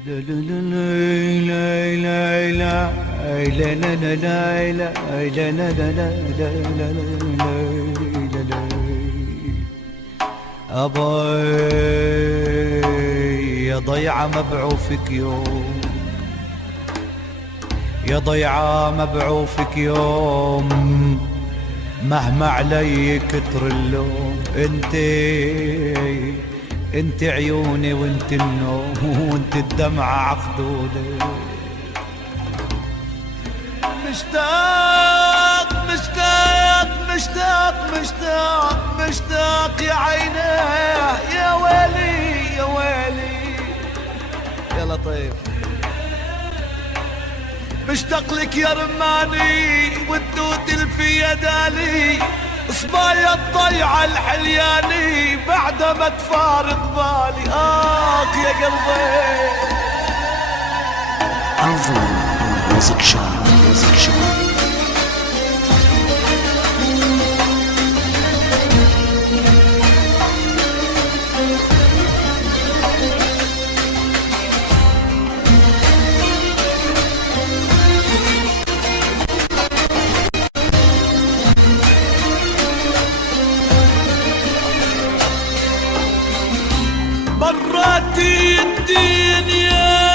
أباي يا ضيعة مبعوفك يوم، يا ضيعة مبعوفك يوم، مهما علي كتر اللوم. انت عيوني وانت النوم وانت الدمعة عخدودي. مشتاق مشتاق مشتاق مشتاق مشتاق يا عيني، يا ويلي يا ويلي يا لطيف. مشتاق لك يا رماني والدود الفي دالي، صبايا الضيعة الحلياني بعد ما تفارق بالي. يا قلبي أفضل ميوزك شو ميوزك شو. مرات الدنيا